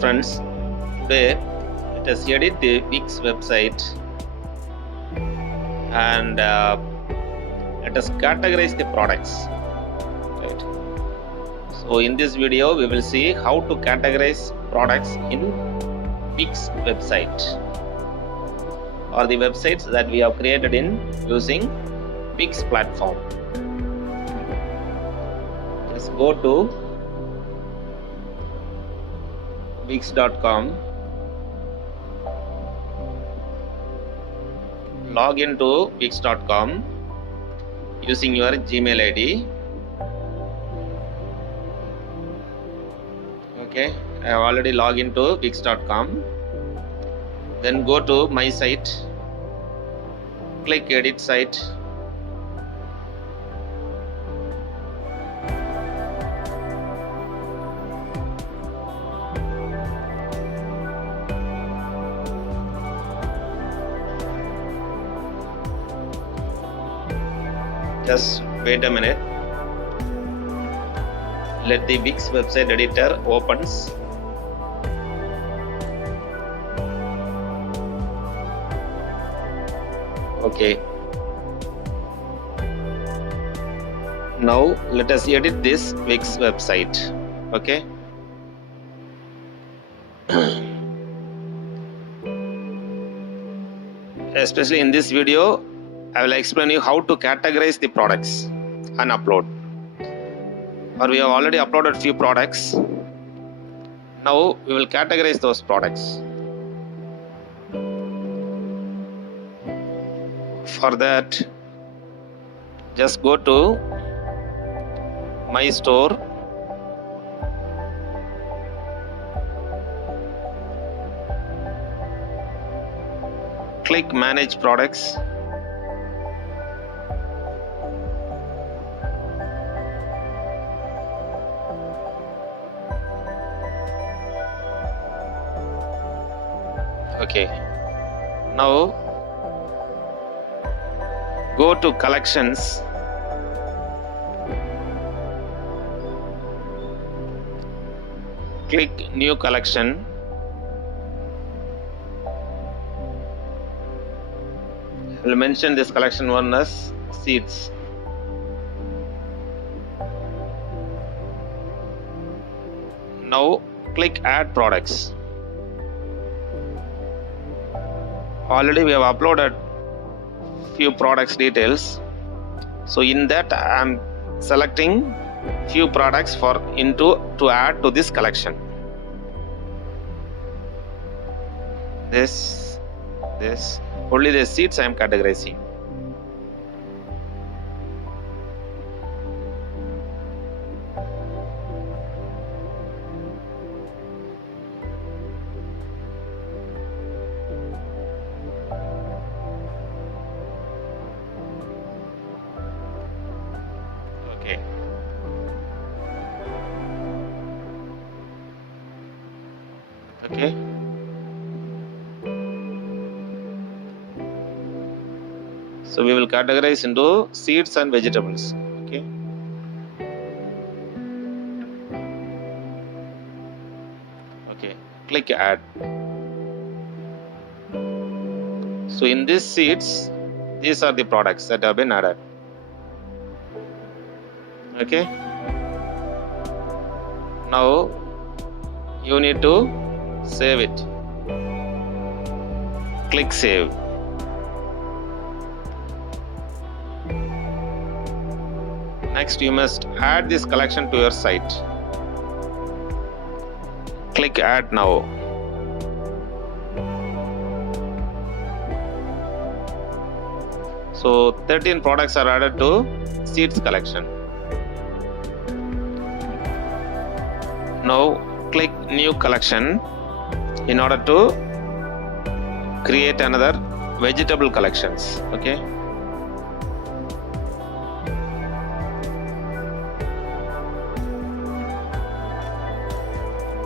friends, today let us edit the Wix website and let us categorize the products. Right. So in this video we will see how to categorize products in Wix website or the websites that we have created in using Wix platform. Let's go to wix.com, log into wix.com using your Gmail ID. Okay, I have already logged into wix.com. Then go to my site, click edit site. Just wait a minute. Let the Wix website editor opens. Okay. Now let us edit this Wix website. Okay. Especially in this video, I will explain you how to categorize the products and upload. Or we have already uploaded few products. Now we will categorize those products. For that, just go to my store. Click manage products. Okay, now go to collections, click new collection, I will mention this collection one as seeds. Now click add products. Already we have uploaded few products details, so in that I am selecting few products to add to this collection. This only the seeds I am categorizing. Okay. So we will categorize into seeds and vegetables. Okay. Okay. Click add. So in these seeds, these are the products that have been added. Okay. Now you need to save it. Click save. Next you must add this collection to your site. Click add now. So 13 products are added to seeds collection. Now click new collection in order to create another vegetable collections. Okay.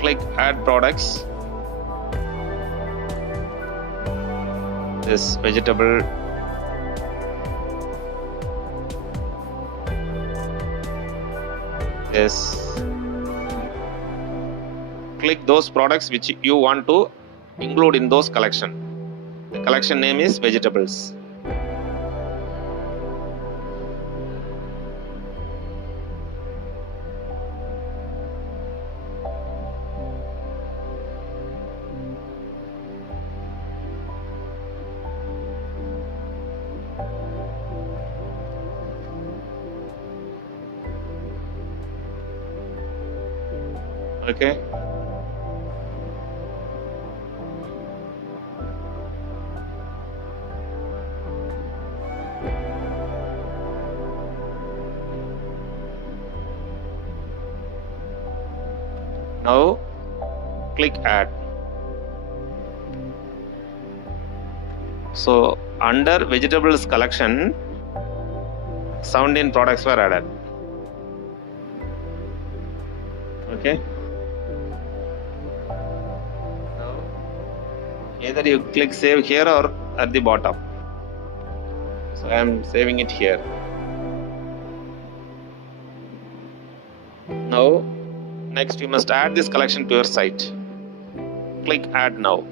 Click add products. This vegetable, this click those products which you want to include in those collection. The collection name is vegetables. Okay. Now click add. So under vegetables collection, 17 products were added. Okay. Now either you click save here or at the bottom. So I am saving it here. Now next you must add this collection to your site. Click add now.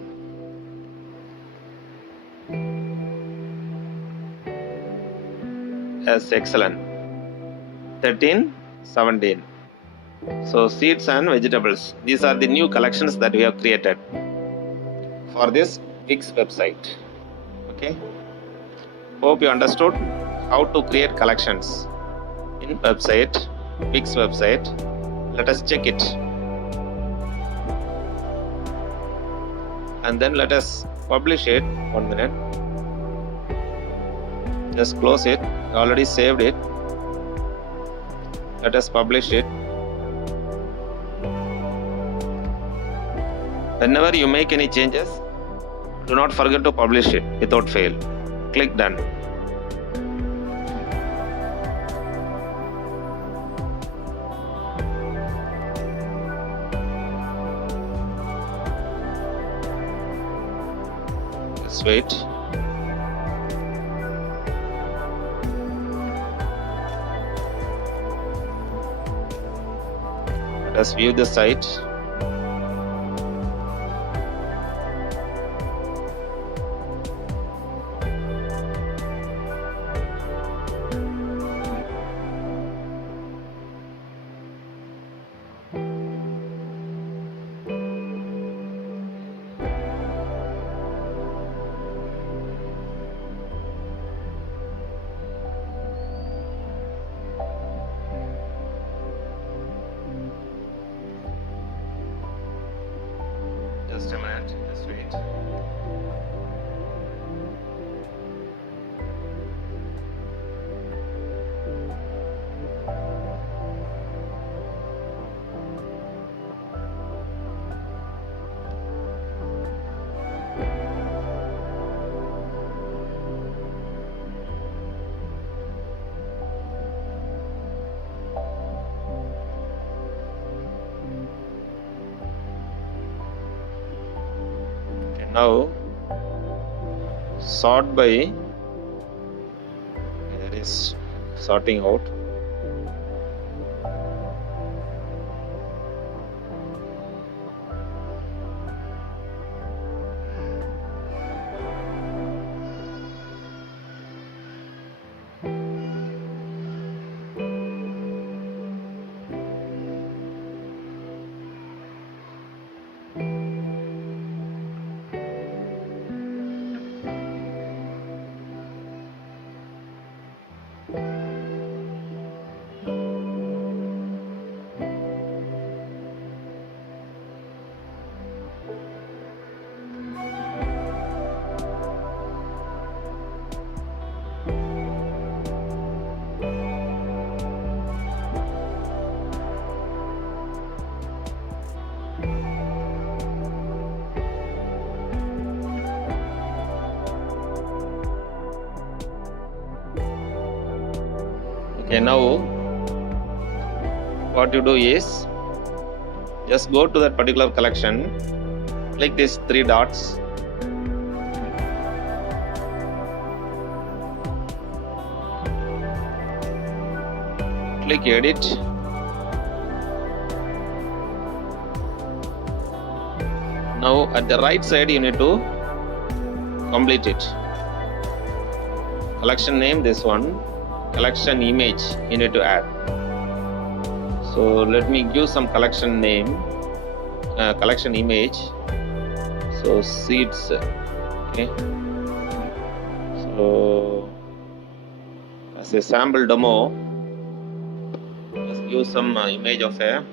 Yes, excellent. 13, 17. So seeds and vegetables. These are the new collections that we have created for this Wix website. Okay. Hope you understood how to create collections in website, Wix website. Let us check it. And then let us publish it. 1 minute. Just close it. I already saved it. Let us publish it. Whenever you make any changes, do not forget to publish it without fail. Click done. Just wait. Let us view the site. Just a minute, just wait. Now sort by, there is sorting out. Okay, now what you do is just go to that particular collection, click these 3 dots, click edit, Now at the right side you need to complete it. Collection name, this one. Collection image you need to add. So let me give some collection name, collection image. So seeds, okay. So as a sample demo, let's give some image of a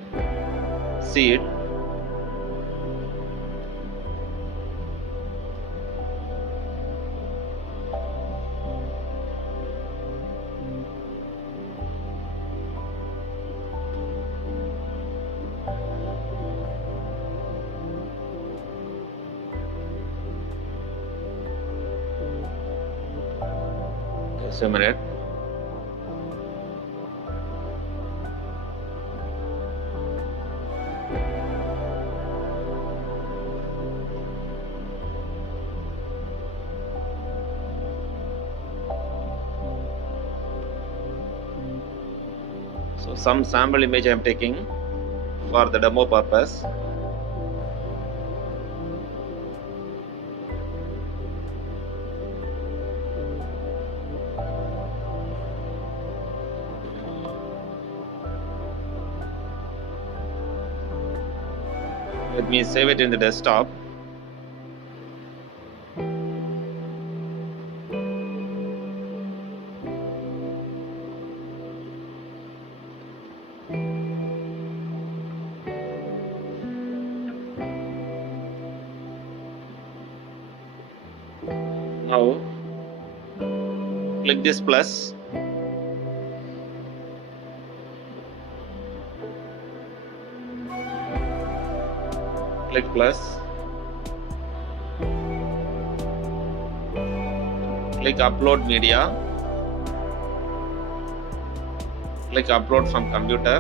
seed. Just a minute. So some sample image I am taking for the demo purpose. Let me save it in the desktop. Now click this plus. Click plus. Click upload media. Click upload from computer.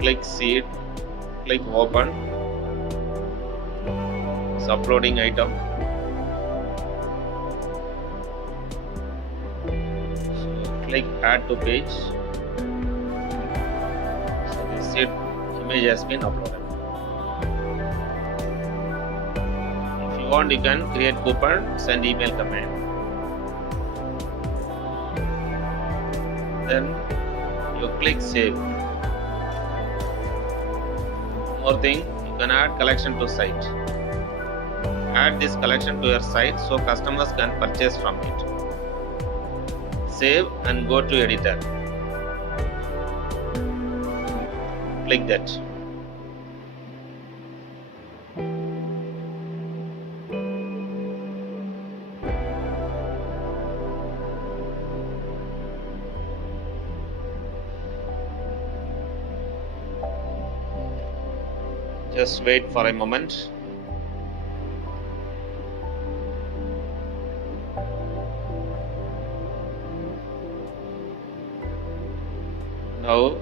Click seed. Click open. It's uploading item. Click add to page. So the seed image has been uploaded. If you want, you can create coupon, send email command. Then you click save. More thing, you can add collection to site. Add this collection to your site so customers can purchase from it. Save and go to editor. Click that. Just wait for a moment. Now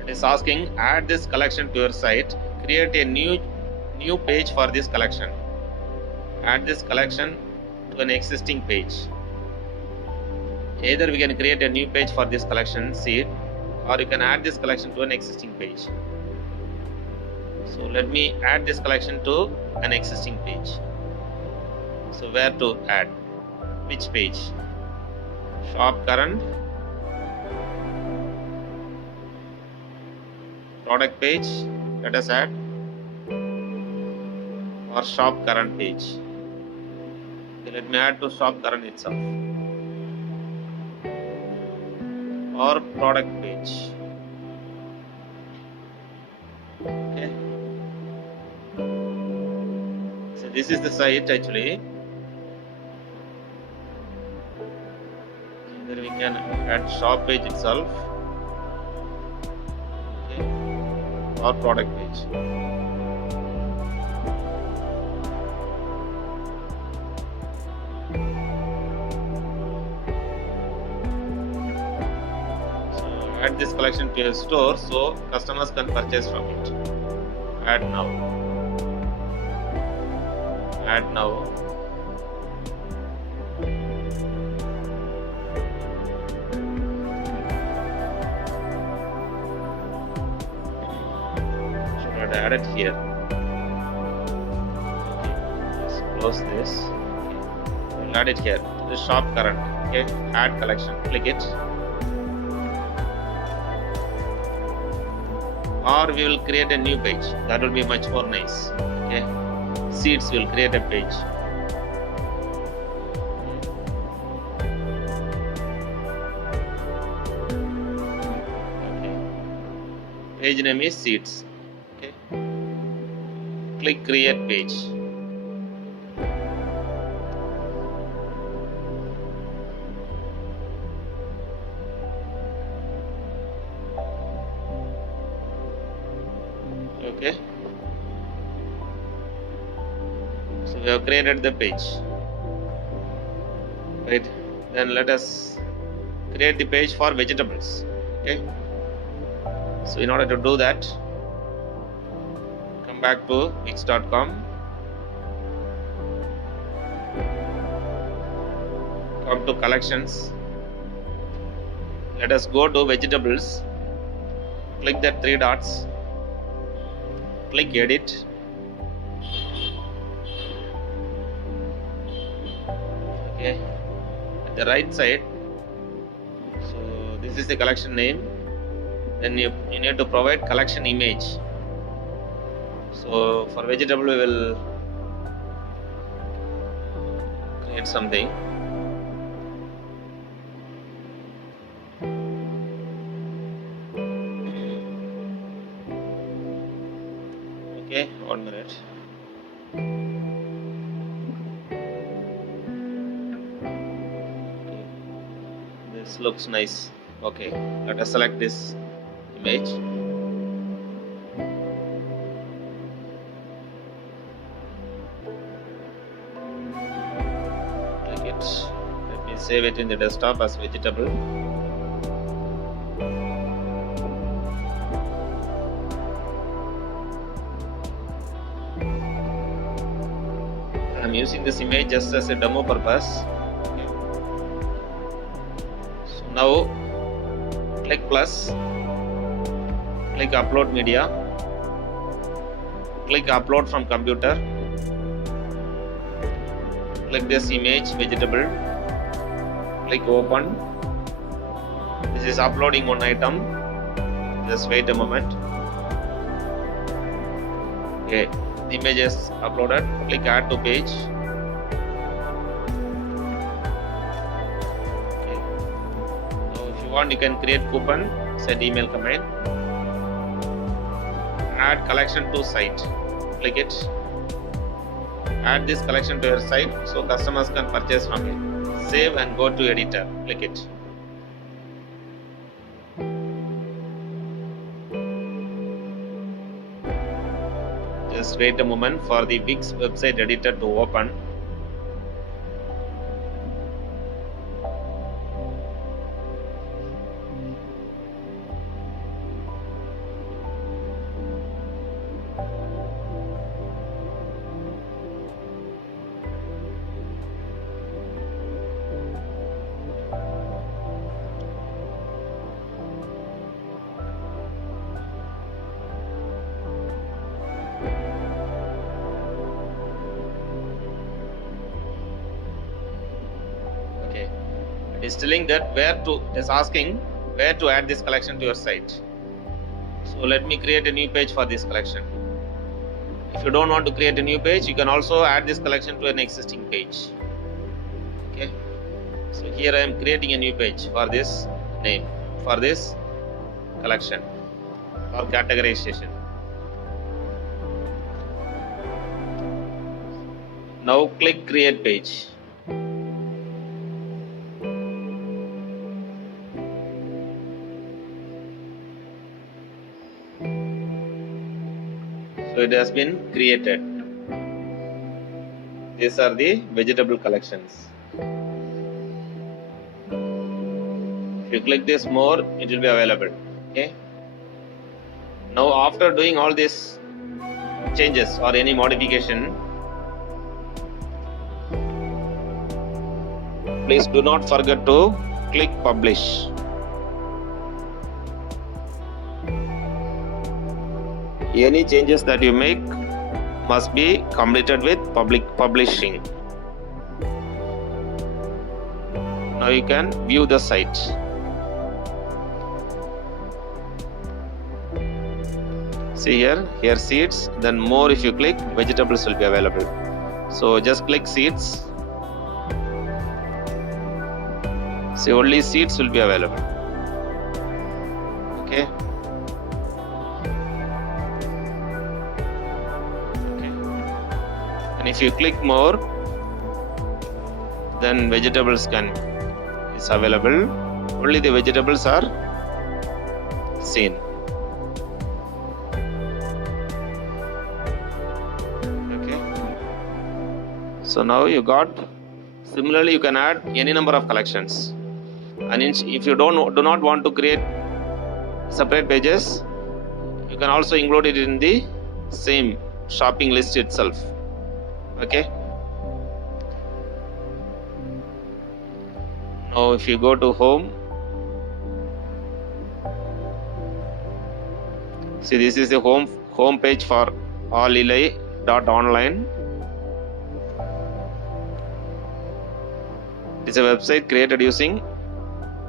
it is asking add this collection to your site. Create a new page for this collection. Add this collection to an existing page. Either we can create a new page for this collection seed, or you can add this collection to an existing page. So let me add this collection to an existing page. So where to add? Which page? Shop current, product page, let us add, or shop current page. Okay, let me add to shop current itself, or product page. Okay. So this is the site actually. Then we can add shop page itself, okay, or product page. Add this collection to your store so customers can purchase from it. Add now. Add now. Should not add it here. Let's close this. We'll add it here. The shop current. Okay, add collection. Click it. Or we will create a new page. That will be much more nice. Okay, seeds will create a page. Okay, page name is seeds. Okay, click create page. Okay, so we have created the page, right? Then let us create the page for vegetables. Okay, so in order to do that, come back to wix.com, come to collections, let us go to vegetables, click that three dots, click edit. Okay, at the right side, so this is the collection name. Then you need to provide collection image. So for vegetable we will create something. Okay, 1 minute. Okay. This looks nice. Okay, let us select this image. Click it. Let me save it in the desktop as vegetable. I am using this image just as a demo purpose. Okay. So now click plus, click upload media, click upload from computer, click this image vegetable, click open. This is uploading one item. Just wait a moment. Okay, the image is uploaded. Click add to page. Okay. So if you want, you can create coupon, set email command, add collection to site. Click it. Add this collection to your site so customers can purchase from it. Save and go to editor. Click it. Just wait a moment for the Wix website editor to open. It is telling that it is asking where to add this collection to your site. So let me create a new page for this collection. If you don't want to create a new page, you can also add this collection to an existing page. Okay, so here I am creating a new page for this name, for this collection, for categorization. Now click create page. So it has been created. These are the vegetable collections. If you click this more, it will be available. Okay. Now after doing all these changes or any modification, Please do not forget to click publish. Any changes that you make must be completed with publishing. Now you can view the site. See here seeds, then more. If you click, vegetables will be available. So just click seeds. See, only seeds will be available. Okay. And if you click more, then vegetables is available. Only the vegetables are seen. Okay. So now you got. Similarly, you can add any number of collections. And if you do not want to create separate pages, you can also include it in the same shopping list itself. Okay. Now if you go to home, see, this is the home page for alleli.online. It is a website created using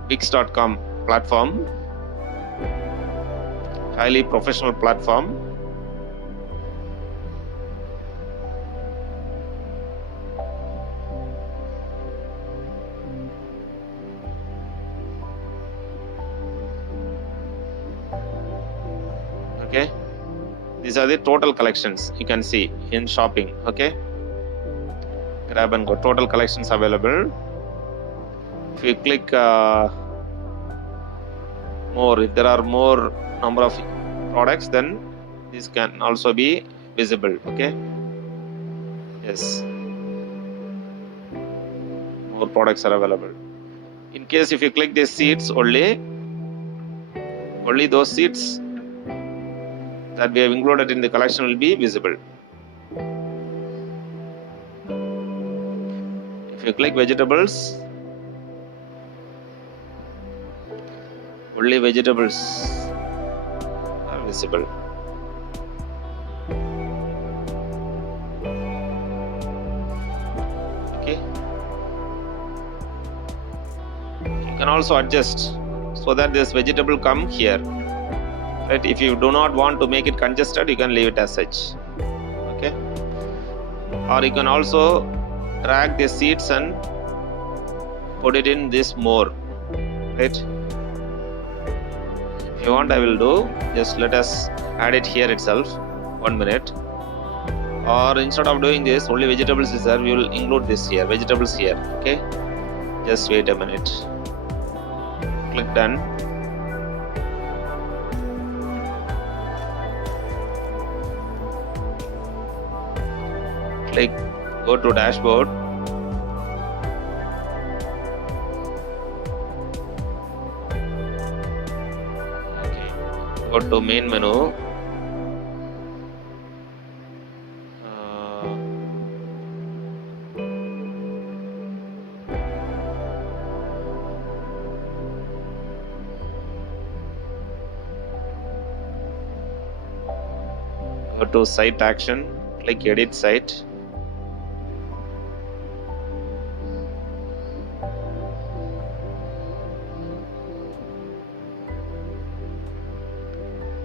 Wix.com platform, highly professional platform. Okay, these are the total collections you can see in shopping. Okay, grab and go, total collections available. If you click more, if there are more number of products, then this can also be visible. Okay, yes, more products are available. In case if you click the seeds, only those seeds that we have included in the collection will be visible. If you click vegetables, only vegetables are visible. Okay. You can also adjust so that this vegetable come here. Right? If you do not want to make it congested, you can leave it as such. Okay. Or you can also drag the seeds and put it in this more. Right. If you want, I will do. Just let us add it here itself. 1 minute. Or instead of doing this, only vegetables is there. We will include this here. Vegetables here. Okay. Just wait a minute. Click done. Click go to dashboard. Go to main menu. Go to site action. Click edit site.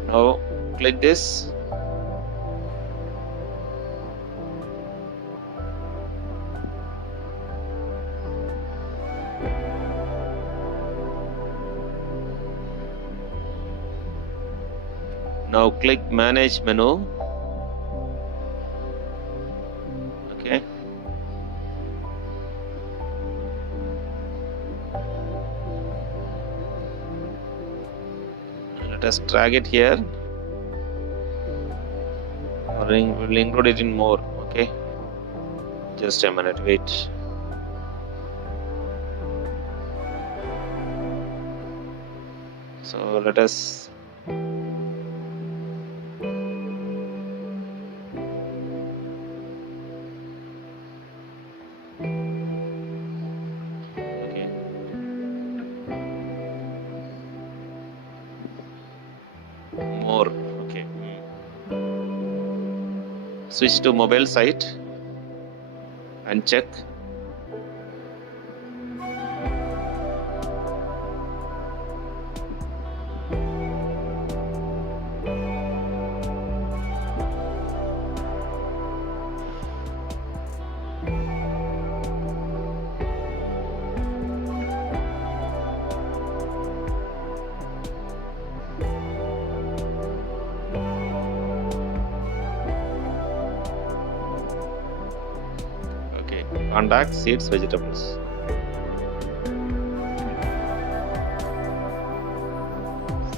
Now click this. Now click manage menu. Okay. Let us drag it here. We'll include it in more. Okay. Just a minute. Wait. So let us switch to mobile site and check. Contact seeds vegetables.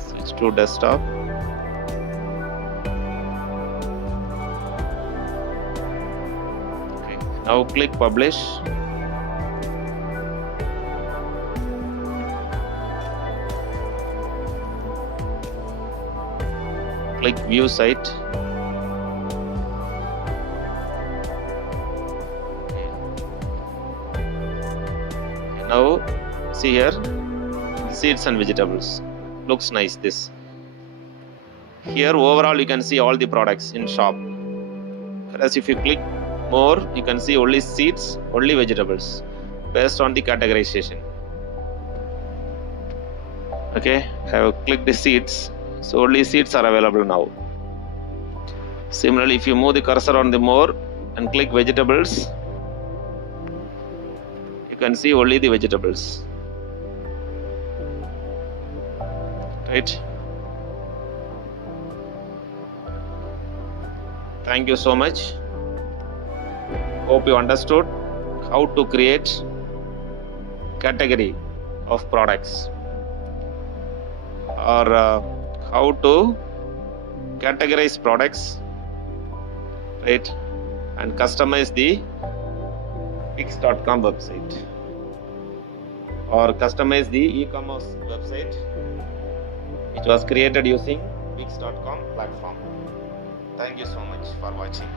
Switch to desktop. Okay. Now click publish. Click view site. Now see here, seeds and vegetables. Looks nice this. Here overall you can see all the products in shop. Whereas if you click more, you can see only seeds, only vegetables based on the categorization. Okay, I have clicked the seeds, so only seeds are available now. Similarly, if you move the cursor on the more and click vegetables, you can see only the vegetables. Right? Thank you so much. Hope you understood how to create category of products or how to categorize products, right, and customize the Wix.com website or customize the e-commerce website which was created using Wix.com platform. Thank you so much for watching.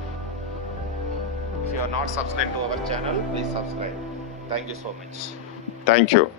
If you are not subscribed to our channel, please subscribe. Thank you so much. Thank you.